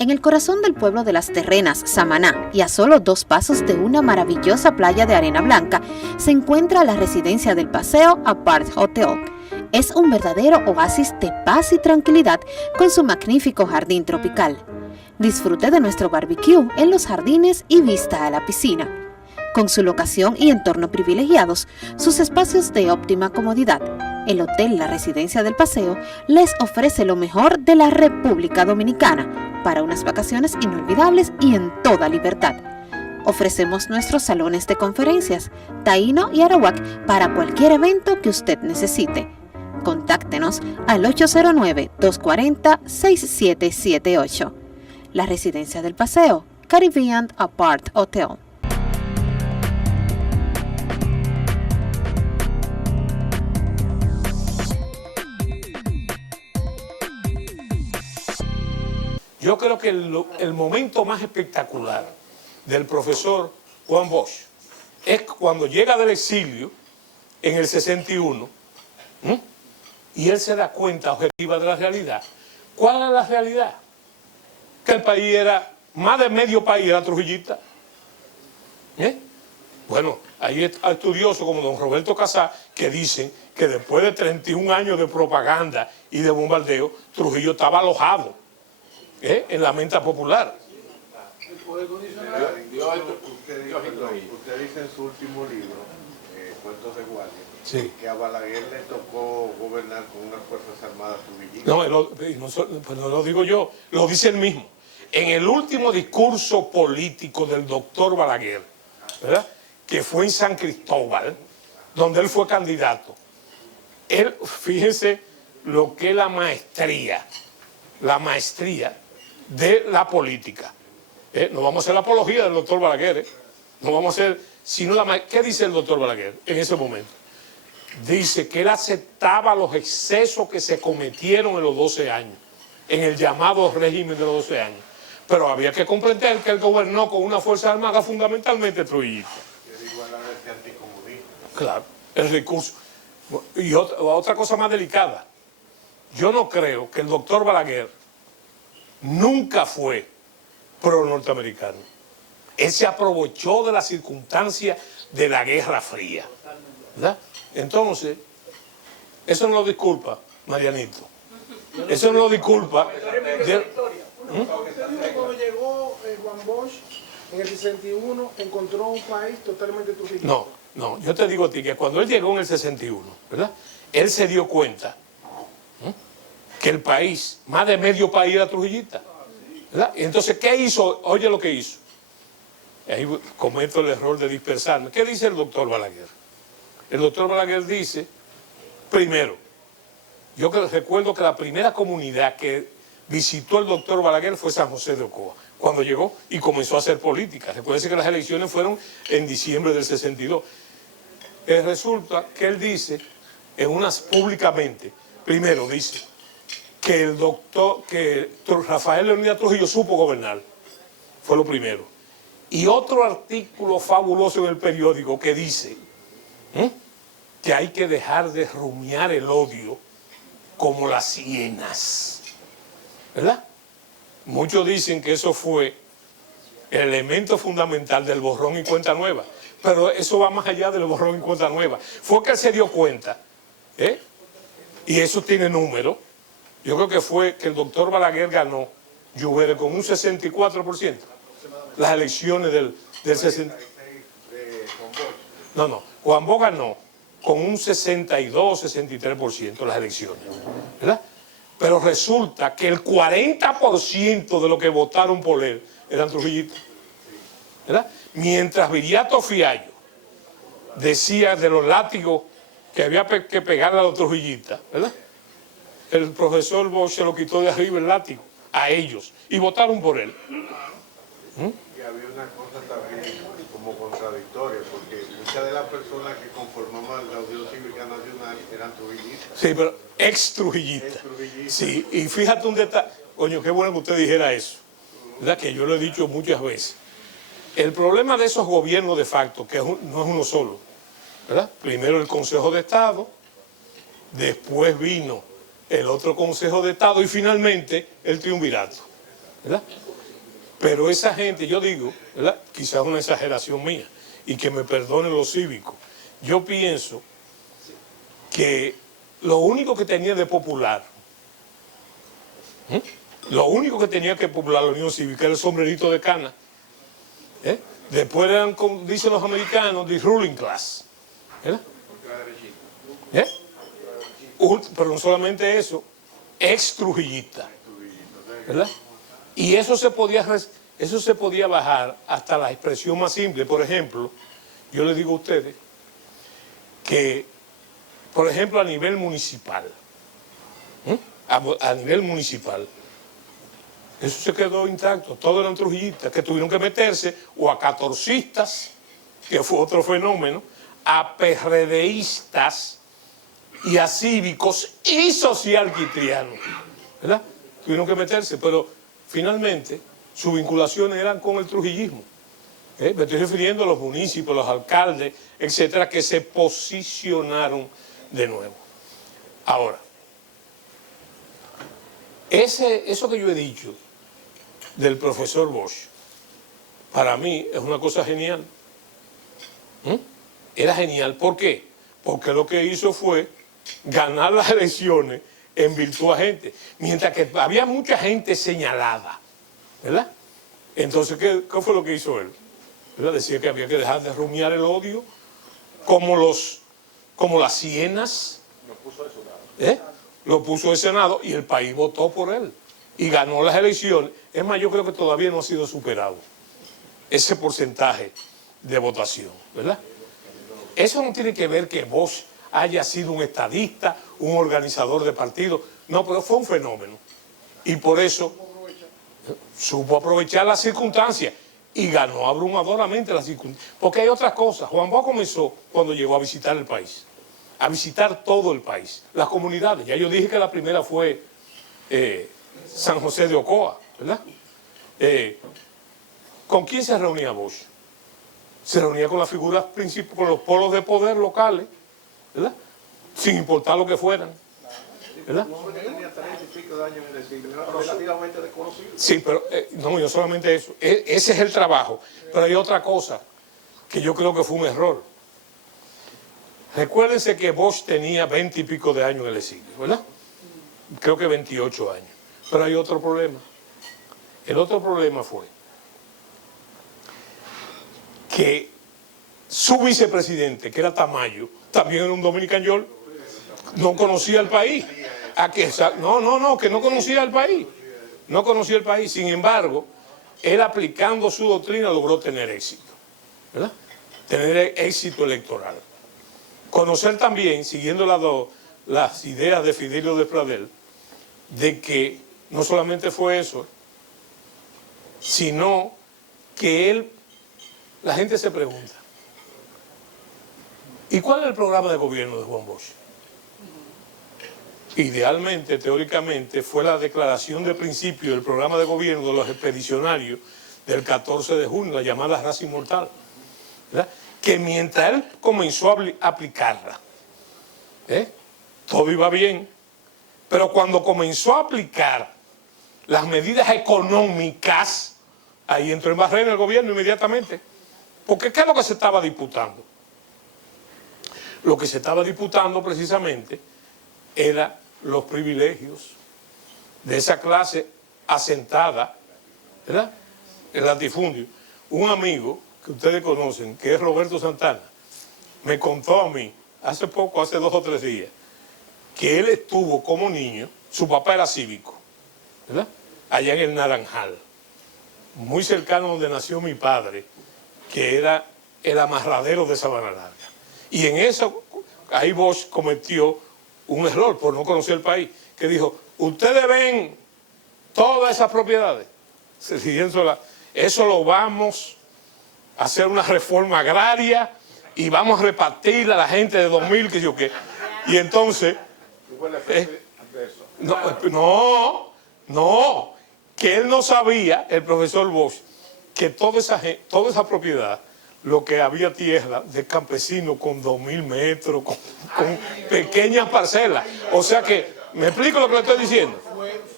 En el corazón del pueblo de Las Terrenas, Samaná, y a solo 2 pasos de una maravillosa playa de arena blanca, se encuentra la residencia del Paseo Apart Hotel. Es un verdadero oasis de paz y tranquilidad con su magnífico jardín tropical. Disfrute de nuestro barbecue en los jardines y vista a la piscina. Con su locación y entorno privilegiados, sus espacios de óptima comodidad, el Hotel La Residencia del Paseo les ofrece lo mejor de la República Dominicana para unas vacaciones inolvidables y en toda libertad. Ofrecemos nuestros salones de conferencias, Taíno y Arawak para cualquier evento que usted necesite. Contáctenos al 809-240-6778. La Residencia del Paseo, Caribbean Apart Hotel. Yo creo que el momento más espectacular del profesor Juan Bosch es cuando llega del exilio en el 61 y él se da cuenta objetiva de la realidad. ¿Cuál era la realidad? Que el país era, más de medio país era trujillista. Bueno, hay estudiosos como don Roberto Casá que dicen que después de 31 años de propaganda y de bombardeo, Trujillo estaba alojado en la mente popular. Usted dice en su último libro, Cuentos de Guardia, sí, que a Balaguer le tocó gobernar con unas fuerzas armadas trujillistas. No lo digo yo, lo dice él mismo. En el último discurso político del doctor Balaguer, ¿verdad?, que fue en San Cristóbal, donde él fue candidato, él, fíjense lo que es la maestría de la política. No vamos a hacer la apología del doctor Balaguer, no vamos a hacer, sino ¿qué dice el doctor Balaguer en ese momento? Dice que él aceptaba los excesos que se cometieron en los 12 años, en el llamado régimen de los 12 años, pero había que comprender que él gobernó con una fuerza armada fundamentalmente trujillista. Que igual a este anticomunista. Claro, el recurso. Y otra cosa más delicada. Yo no creo que el doctor Balaguer nunca fue pro-norteamericano. Él se aprovechó de las circunstancias de la Guerra Fría, ¿verdad? Entonces, eso no lo disculpa, Marianito. Eso no lo disculpa. Cuando llegó Juan Bosch en el 61, encontró un país totalmente trujillista. No, yo te digo a ti que cuando él llegó en el 61, ¿verdad? Él se dio cuenta que el país, más de medio país era trujillista, ¿verdad? Y entonces, ¿qué hizo? Oye lo que hizo. Ahí cometo el error de dispersarme. ¿Qué dice el doctor Balaguer? El doctor Balaguer dice, primero, yo recuerdo que la primera comunidad que visitó el doctor Balaguer fue San José de Ocoa, cuando llegó y comenzó a hacer política. Recuérdense que las elecciones fueron en diciembre del 62. Resulta que él dice, públicamente, primero dice, que Rafael Leónidas Trujillo supo gobernar. Fue lo primero. Y otro artículo fabuloso en el periódico que dice que hay que dejar de rumiar el odio como las hienas, ¿verdad? Muchos dicen que eso fue el elemento fundamental del borrón y cuenta nueva, pero eso va más allá del borrón y cuenta nueva. Fue que él se dio cuenta, y eso tiene número. Yo creo que fue que el doctor Balaguer ganó, Lluvere, con un 64%, las elecciones del 60. No, Juan Bosch ganó con un 62-63% las elecciones, ¿verdad? Pero resulta que el 40% de los que votaron por él eran trujillistas, ¿verdad? Mientras Viriato Fiallo decía de los látigos que había que pegarle a los trujillistas, ¿verdad? El profesor Bosch se lo quitó de arriba el látigo a ellos y votaron por él. Y había una cosa también como contradictoria, porque muchas de las personas que conformaban la Unión Cívica Nacional eran trujillistas. Sí, pero ex-trujillistas. Sí, y fíjate un detalle, coño, qué bueno que usted dijera eso, ¿verdad? Que yo lo he dicho muchas veces. El problema de esos gobiernos de facto, que no es uno solo, ¿verdad? Primero el Consejo de Estado, después vino el otro Consejo de Estado y finalmente el triunvirato, ¿verdad? Pero esa gente, yo digo, ¿verdad? Quizás una exageración mía, y que me perdonen los cívicos, yo pienso que lo único que tenía de popular, lo único que tenía que popular la Unión Cívica era el sombrerito de cana. Después eran, como dicen los americanos, the ruling class, ¿verdad? Pero no solamente eso, ex-trujillista, ¿verdad? Y eso se podía bajar hasta la expresión más simple. Por ejemplo, yo les digo a ustedes que, por ejemplo, a nivel municipal, eso se quedó intacto. Todos eran trujillistas que tuvieron que meterse o a catorcistas, que fue otro fenómeno, a PRDistas y a cívicos y socialquitrianos, ¿verdad? Tuvieron que meterse, pero finalmente sus vinculaciones eran con el trujillismo. Me estoy refiriendo a los municipios, los alcaldes, etcétera, que se posicionaron de nuevo. Ahora, eso que yo he dicho del profesor Bosch, para mí es una cosa genial. Era genial. ¿Por qué? Porque lo que hizo fue ganar las elecciones en virtud a gente, mientras que había mucha gente señalada, ¿verdad? Entonces, ¿qué fue lo que hizo él? ¿Verdad? Decía que había que dejar de rumiar el odio, como las hienas. Lo puso de Senado y el país votó por él y ganó las elecciones. Es más, yo creo que todavía no ha sido superado ese porcentaje de votación, ¿verdad? Eso no tiene que ver que Bosch haya sido un estadista, un organizador de partidos. No, pero fue un fenómeno. Y por eso supo aprovechar las circunstancias y ganó abrumadoramente las circunstancias. Porque hay otras cosas. Juan Bosch comenzó cuando llegó a visitar el país, a visitar todo el país, las comunidades. Ya yo dije que la primera fue San José de Ocoa, ¿verdad? ¿Con quién se reunía Bosch? Se reunía con las figuras principales, con los polos de poder locales, ¿verdad? sin importar lo que fueran. ¿Verdad? Un hombre que tenía 30 y pico de años en el siglo, era relativamente desconocido. Sí, pero no, yo solamente eso. Ese es el trabajo. Pero hay otra cosa que yo creo que fue un error. Recuérdense que Bosch tenía 20 y pico de años en el exilio, ¿verdad? Creo que 28 años. Pero hay otro problema. El otro problema fue que su vicepresidente, que era Tamayo, también era un dominican yol, no conocía el país. Que no conocía el país. No conocía el país. Sin embargo, él aplicando su doctrina logró tener éxito, ¿verdad? Tener éxito electoral. Conocer también, siguiendo las ideas de Fidelio de Pradel, de que no solamente fue eso, sino que la gente se pregunta, ¿y cuál es el programa de gobierno de Juan Bosch? Idealmente, teóricamente, fue la declaración de principio del programa de gobierno de los expedicionarios del 14 de junio, la llamada raza inmortal, ¿verdad? Que mientras él comenzó a aplicarla, todo iba bien, pero cuando comenzó a aplicar las medidas económicas, ahí entró en barrera el gobierno inmediatamente. Porque ¿qué es lo que se estaba disputando? Lo que se estaba disputando precisamente era los privilegios de esa clase asentada, ¿verdad?, el latifundio. Un amigo que ustedes conocen, que es Roberto Santana, me contó a mí, hace 2 o 3 días, que él estuvo como niño, su papá era cívico, ¿verdad?, allá en el Naranjal, muy cercano donde nació mi padre, que era el amarradero de Sabana Larga. Y en eso, ahí Bosch cometió un error por no conocer el país, que dijo, ustedes ven todas esas propiedades, eso lo vamos a hacer una reforma agraria y vamos a repartir a la gente de 2000, que yo qué. Y entonces, que él no sabía, el profesor Bosch, que toda esa propiedad, lo que había tierra de campesinos con 2000 metros, con pequeñas parcelas. O sea que, ¿me explico lo que le estoy diciendo?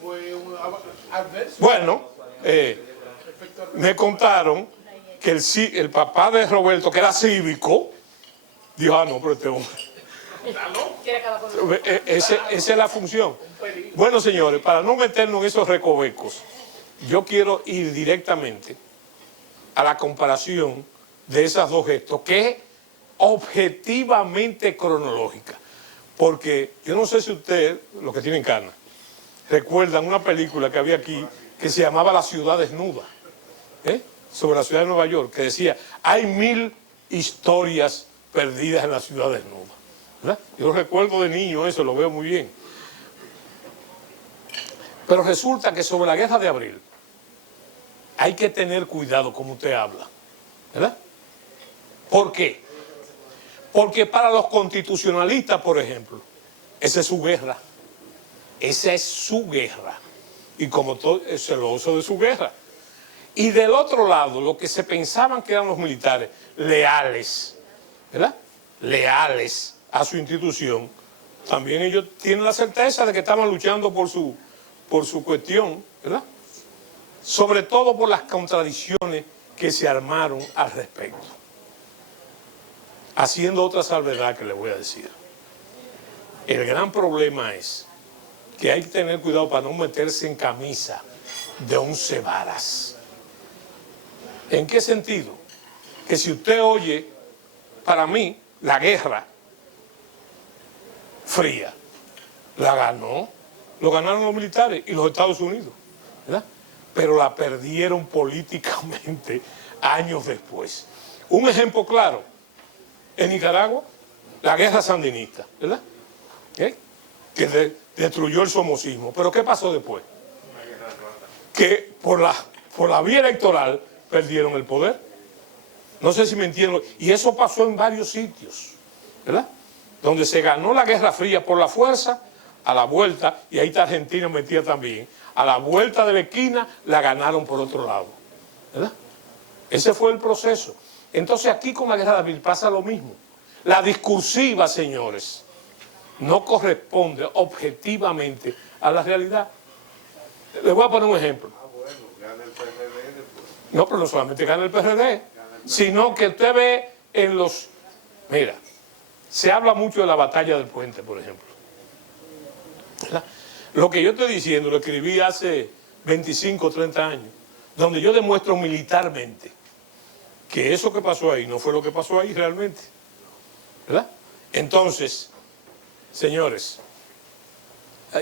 Fue un adverso. Bueno, me contaron que el papá de Roberto, que era cívico, dijo, no, pero este hombre... Esa es la función. Bueno, señores, para no meternos en esos recovecos, yo quiero ir directamente a la comparación de esas dos gestos, que es objetivamente cronológica. Porque yo no sé si ustedes, los que tienen canas, recuerdan una película que había aquí que se llamaba La ciudad desnuda, sobre la ciudad de Nueva York, que decía, hay 1000 historias perdidas en la ciudad desnuda, ¿verdad? Yo recuerdo de niño eso, lo veo muy bien. Pero resulta que sobre la Guerra de Abril hay que tener cuidado como usted habla, ¿verdad? ¿Por qué? Porque para los constitucionalistas, por ejemplo, esa es su guerra. Esa es su guerra. Y como todo, es celoso de su guerra. Y del otro lado, lo que se pensaban que eran los militares, leales, ¿verdad?, leales a su institución, también ellos tienen la certeza de que estaban luchando por su cuestión, ¿verdad?, sobre todo por las contradicciones que se armaron al respecto. Haciendo otra salvedad que le voy a decir. El gran problema es que hay que tener cuidado para no meterse en camisa de 11 varas. ¿En qué sentido? Que si usted oye, para mí, la Guerra Fría, lo ganaron los militares y los Estados Unidos, ¿verdad? Pero la perdieron políticamente años después. Un ejemplo claro, en Nicaragua, la guerra sandinista, ¿verdad?, que destruyó el somocismo. Pero ¿qué pasó después? Que por la vía electoral perdieron el poder. No sé si me entienden. Y eso pasó en varios sitios, ¿verdad?, donde se ganó la Guerra Fría por la fuerza, a la vuelta, y ahí está Argentina metida también, a la vuelta de la esquina la ganaron por otro lado, ¿verdad? Ese fue el proceso. Entonces aquí con la Guerra de Abril pasa lo mismo. La discursiva, señores, no corresponde objetivamente a la realidad. Les voy a poner un ejemplo. Gana el PRD después. No, pero no solamente gana el PRD, sino que usted ve en los... Mira, se habla mucho de la batalla del puente, por ejemplo. ¿Verdad? Lo que yo estoy diciendo lo escribí hace 25 o 30 años, donde yo demuestro militarmente que eso que pasó ahí no fue lo que pasó ahí realmente. ¿Verdad? Entonces, señores,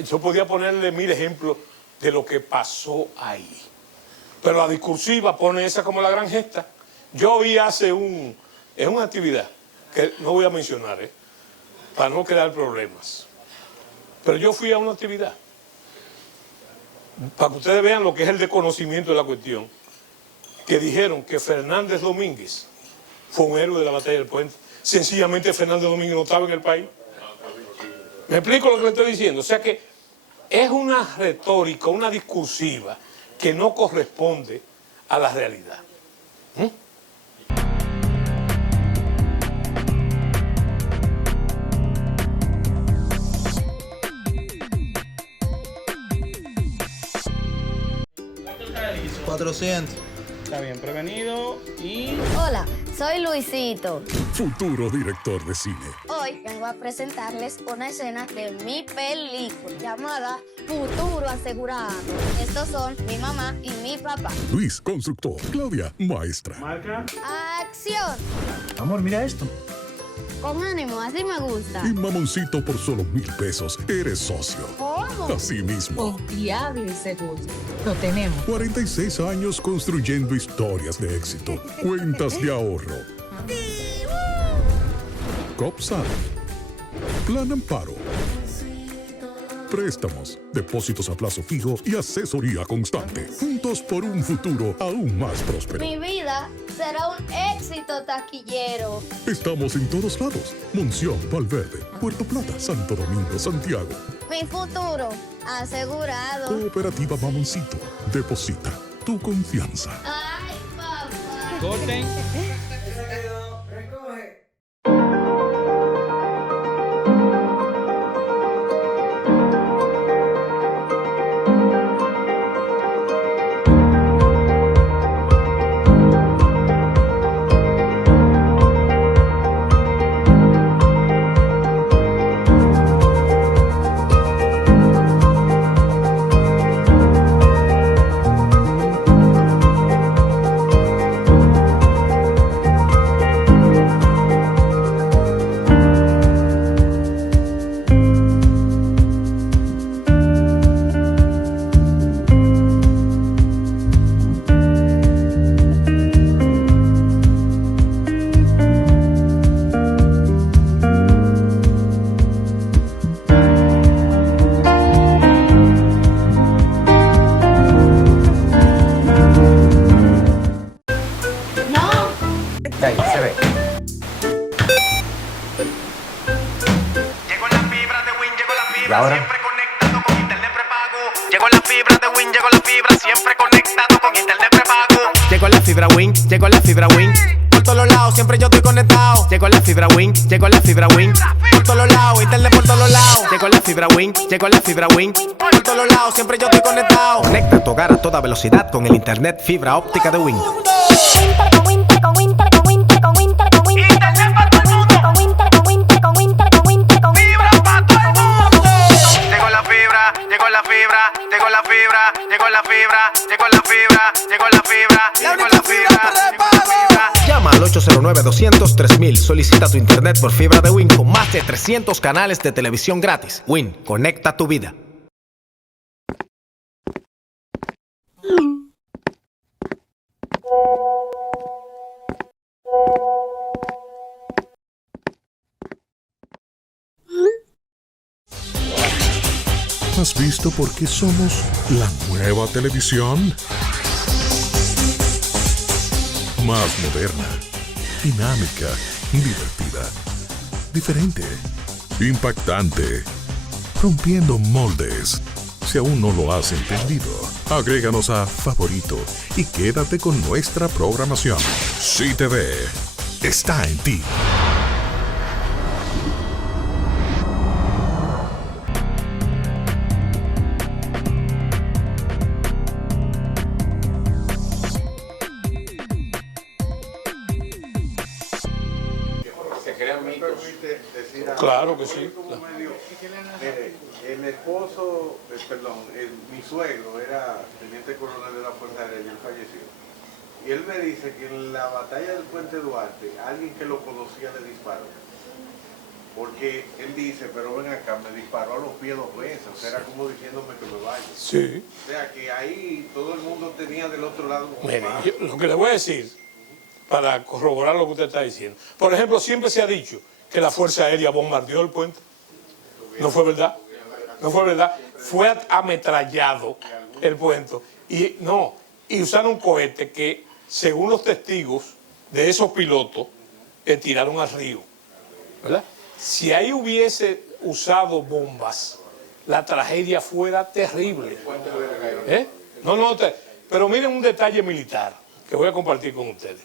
yo podía ponerle 1000 ejemplos de lo que pasó ahí. Pero la discursiva pone esa como la gran gesta. Yo oí en una actividad, que no voy a mencionar, para no crear problemas. Pero yo fui a una actividad, para que ustedes vean lo que es el desconocimiento de la cuestión, que dijeron que Fernández Domínguez fue un héroe de la batalla del puente. Sencillamente Fernández Domínguez no estaba en el país. ¿Me explico lo que le estoy diciendo? O sea que es una retórica, una discursiva que no corresponde a la realidad. Está bien, prevenido y... Hola, soy Luisito. Futuro director de cine. Hoy vengo a presentarles una escena de mi película llamada Futuro Asegurado. Estos son mi mamá y mi papá. Luis, constructor. Claudia, maestra. Marca. ¡Acción! Amor, mira esto. Con ánimo, así me gusta. Y mamoncito, por solo 1000 pesos, eres socio. ¿Cómo? Así mismo. Confiable y seguro. Lo tenemos. 46 años construyendo historias de éxito. Cuentas de ahorro. COPSA. Plan Amparo. Préstamos, depósitos a plazo fijo y asesoría constante. Juntos por un futuro aún más próspero. Mi vida será un éxito taquillero. Estamos en todos lados. Monción, Valverde, Puerto Plata, Santo Domingo, Santiago. Mi futuro asegurado. Cooperativa Mamoncito. Deposita tu confianza. Ay, papá. Corten. Ahí se ve. Llegó la fibra de Win, llegó la fibra, siempre conectado con internet prepago. Llegó la fibra de Win, llegó la fibra, siempre conectado con internet prepago. Llegó la fibra Win, llegó la fibra Win. Por todos lados, siempre yo estoy conectado. Llegó la fibra Win, llegó la fibra Win. Por todos lados, internet por todos lados. Llegó la fibra Win, llegó la fibra Win. Por todos lados, siempre yo estoy conectado. Conecta tu hogar a toda velocidad con el internet fibra óptica de Win. Llegó la fibra, llegó la fibra, llegó la fibra, llegó la fibra, llegó la fibra, llegó la fibra. Llama al 809-200-3000. Solicita tu internet por fibra de Win con más de 300 canales de televisión gratis. Win, conecta tu vida. ¿Has visto por qué somos la nueva televisión? Más moderna, dinámica, divertida, diferente, impactante, rompiendo moldes. Si aún no lo has entendido, agréganos a Favorito y quédate con nuestra programación. CTV está en ti. Claro que sí. Como medio, mire, el esposo, mi suegro era teniente coronel de la Fuerza Aérea y él falleció. Y él me dice que en la batalla del Puente Duarte, alguien que lo conocía le disparó. Porque él dice, pero ven acá, me disparó a los pies 2 veces, o sea, era como diciéndome que me vaya. Sí. O sea, que ahí todo el mundo tenía del otro lado. Mire, lo que le voy a decir, para corroborar lo que usted está diciendo. Por ejemplo, siempre se ha dicho que la Fuerza Aérea bombardeó el puente. No fue verdad. No fue verdad. Fue ametrallado el puente. Y usaron un cohete que, según los testigos de esos pilotos, tiraron al río. ¿Verdad? Si ahí hubiese usado bombas, la tragedia fuera terrible. Pero miren un detalle militar que voy a compartir con ustedes.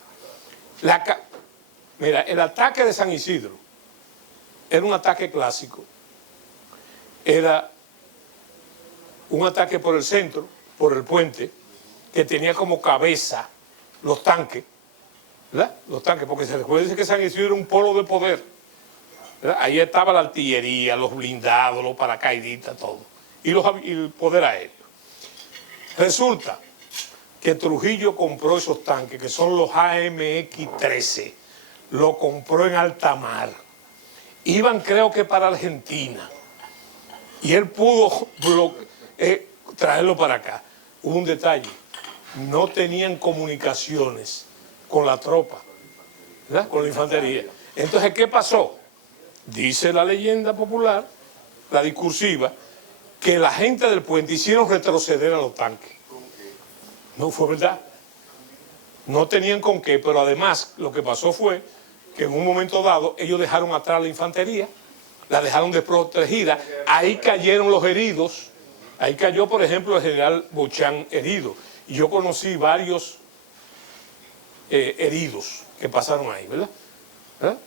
Mira, el ataque de San Isidro era un ataque clásico. Era un ataque por el centro, por el puente, que tenía como cabeza los tanques, ¿verdad? Los tanques, porque se recuerda que San Isidro era un polo de poder, ¿verdad? Ahí estaba la artillería, los blindados, los paracaidistas, todo. Y el poder aéreo. Resulta que Trujillo compró esos tanques, que son los AMX-13, lo compró en alta mar. Iban, creo que para Argentina. Y él pudo traerlo para acá. Hubo un detalle. No tenían comunicaciones con la tropa, ¿verdad? Con la infantería. Entonces, ¿qué pasó? Dice la leyenda popular, la discursiva, que la gente del puente hicieron retroceder a los tanques. No fue verdad. No tenían con qué, pero además lo que pasó fue que en un momento dado ellos dejaron atrás la infantería, la dejaron desprotegida, ahí cayeron los heridos, ahí cayó por ejemplo el general Bochán herido, y yo conocí varios heridos que pasaron ahí, ¿verdad?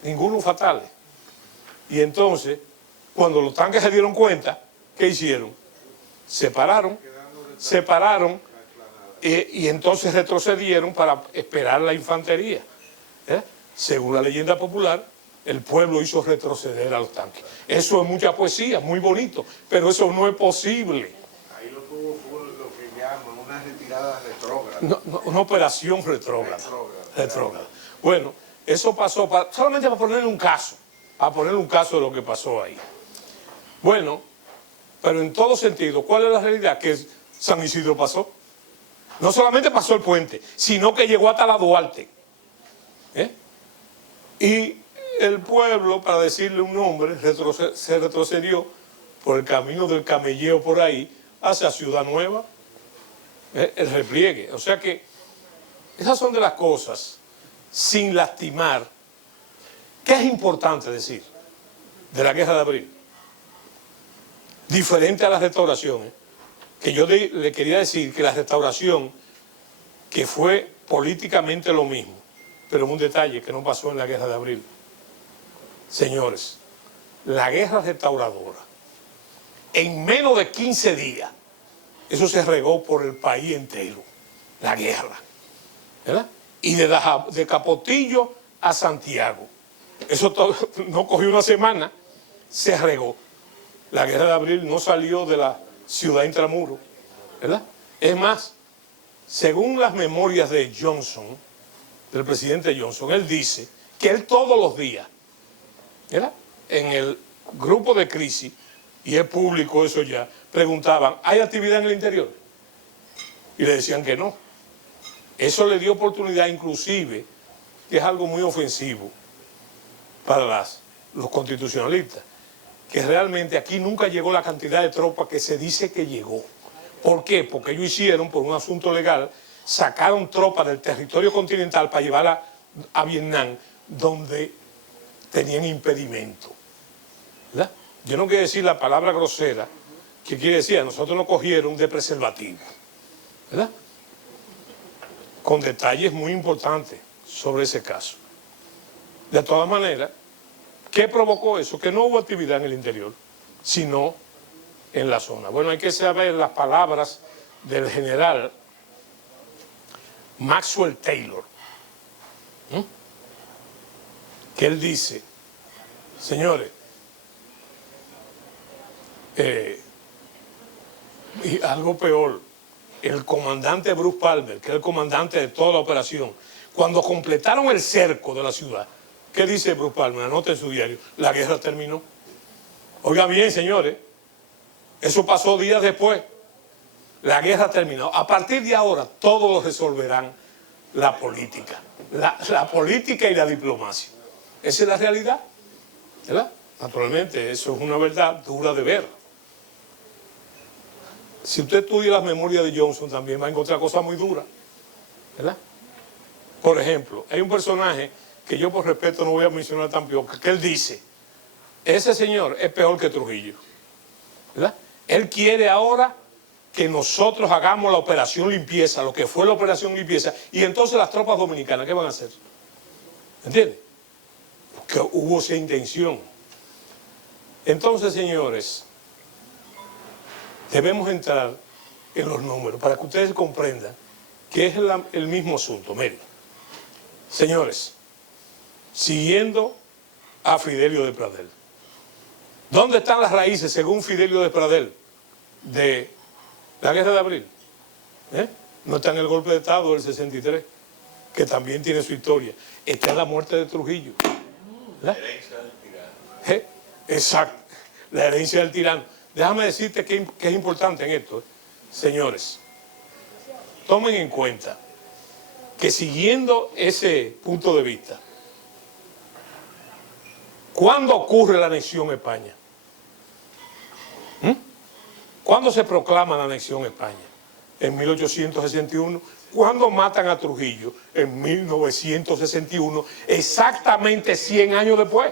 Ninguno fatales. Y entonces, cuando los tanques se dieron cuenta, ¿qué hicieron? Se pararon y entonces retrocedieron para esperar la infantería. Según la leyenda popular, el pueblo hizo retroceder a los tanques. Eso es mucha poesía, muy bonito, pero eso no es posible. Ahí lo tuvo lo que llaman una retirada retrógrada. Una operación retrógrada. Bueno, eso pasó solamente para ponerle un caso, de lo que pasó ahí. Bueno, pero en todo sentido, ¿cuál es la realidad? Que San Isidro pasó. No solamente pasó el puente, sino que llegó hasta la Duarte. Y el pueblo, para decirle un nombre, se retrocedió por el camino del camelleo por ahí, hacia Ciudad Nueva, el repliegue. O sea que esas son de las cosas, sin lastimar. ¿Qué es importante decir de la Guerra de Abril? Diferente a la restauración, que yo le quería decir que la restauración, que fue políticamente lo mismo, pero un detalle que no pasó en la Guerra de Abril. Señores, la guerra restauradora, en menos de 15 días, eso se regó por el país entero, la guerra, ¿verdad? Y de Capotillo a Santiago, eso no cogió una semana, se regó. La Guerra de Abril no salió de la ciudad intramuros, ¿verdad? Es más, según las memorias de Johnson, del presidente Johnson, él dice que él todos los días, ¿verdad?, en el grupo de crisis, y es público eso ya, preguntaban, ¿hay actividad en el interior? Y le decían que no. Eso le dio oportunidad inclusive, que es algo muy ofensivo para los constitucionalistas, que realmente aquí nunca llegó la cantidad de tropas que se dice que llegó. ¿Por qué? Porque ellos hicieron, por un asunto legal, sacaron tropas del territorio continental para llevarla a Vietnam, donde tenían impedimento, ¿verdad? Yo no quiero decir la palabra grosera, que quiere decir, a nosotros nos cogieron de preservativo, ¿verdad? Con detalles muy importantes sobre ese caso. De todas maneras, ¿qué provocó eso? Que no hubo actividad en el interior, sino en la zona. Bueno, hay que saber las palabras del general Maxwell Taylor, que él dice, señores, Y algo peor, el comandante Bruce Palmer, que es el comandante de toda la operación, cuando completaron el cerco de la ciudad, ¿qué dice Bruce Palmer? Anota en su diario, la guerra terminó. Oiga bien, señores, eso pasó días después. La guerra terminó. A partir de ahora, todo lo resolverán la política. La política y la diplomacia. Esa es la realidad, ¿verdad? Naturalmente, eso es una verdad dura de ver. Si usted estudia las memorias de Johnson, también va a encontrar cosas muy duras, ¿verdad? Por ejemplo, hay un personaje que yo por respeto no voy a mencionar tampoco, que él dice, ese señor es peor que Trujillo, ¿verdad? Él quiere ahora que nosotros hagamos la operación limpieza, lo que fue la operación limpieza, y entonces las tropas dominicanas, ¿qué van a hacer? ¿Entiendes? Porque hubo esa intención. Entonces, señores, debemos entrar en los números para que ustedes comprendan que es el mismo asunto. Miren, señores, siguiendo a Fidelio de Pradel, ¿dónde están las raíces, según Fidelio de Pradel, de la guerra de abril? No está en el golpe de Estado del 63, que también tiene su historia. Está en la muerte de Trujillo. La herencia del tirano. Exacto, la herencia del tirano. Déjame decirte que es importante en esto. Señores, tomen en cuenta que siguiendo ese punto de vista, ¿cuándo ocurre la anexión a España? ¿Cuándo se proclama la anexión a España? En 1861. ¿Cuándo matan a Trujillo? En 1961, exactamente 100 años después,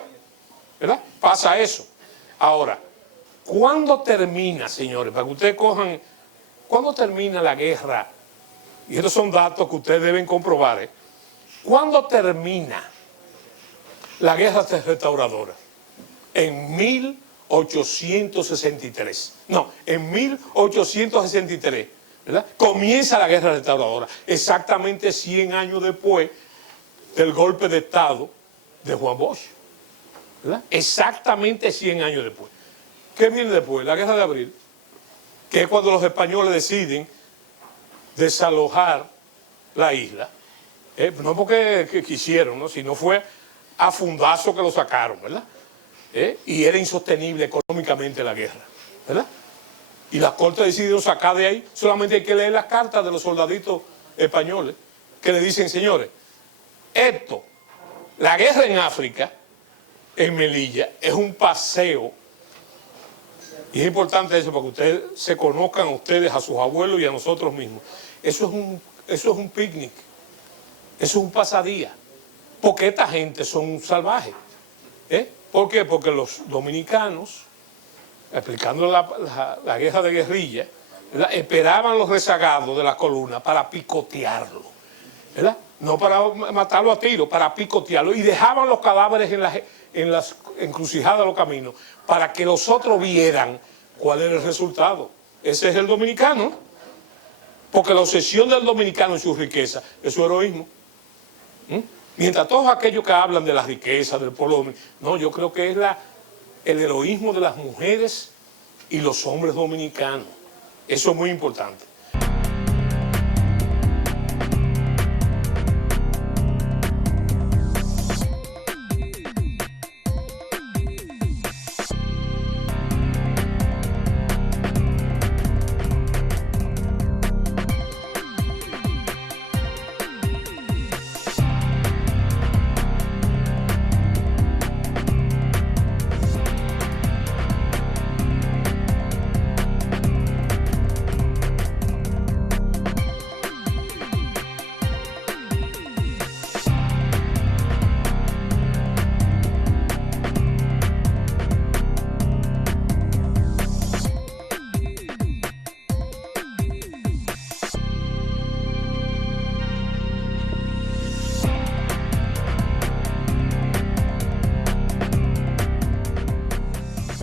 ¿verdad? Pasa eso. Ahora, ¿cuándo termina, señores? Para que ustedes cojan, ¿cuándo termina la guerra? Y estos son datos que ustedes deben comprobar. ¿Cuándo termina la guerra restauradora? En 1863. No, en 1863. ¿Verdad? Comienza la guerra restauradora, exactamente 100 años después del golpe de Estado de Juan Bosch, ¿verdad? Exactamente 100 años después. ¿Qué viene después? La guerra de abril, que es cuando los españoles deciden desalojar la isla, no porque quisieron, ¿no? Sino fue a fundazo que lo sacaron, ¿verdad? Y era insostenible económicamente la guerra, ¿verdad? Y las cortes decidieron sacar de ahí. Solamente hay que leer las cartas de los soldaditos españoles que le dicen, señores, esto, la guerra en África, en Melilla, es un paseo. Y es importante eso para que ustedes se conozcan a ustedes, a sus abuelos y a nosotros mismos. Eso es un picnic, eso es un pasadía. Porque esta gente son salvajes. ¿Por qué? Porque los dominicanos, explicando la guerra de guerrilla, ¿verdad?, esperaban los rezagados de la columna para picotearlo, ¿verdad? No para matarlo a tiro, para picotearlo, y dejaban los cadáveres en las encrucijadas de los caminos para que los otros vieran cuál era el resultado. Ese es el dominicano, porque la obsesión del dominicano y su riqueza es su heroísmo. Mientras todos aquellos que hablan de la riqueza del pueblo dominicano, no, yo creo que es el heroísmo de las mujeres y los hombres dominicanos. Eso es muy importante.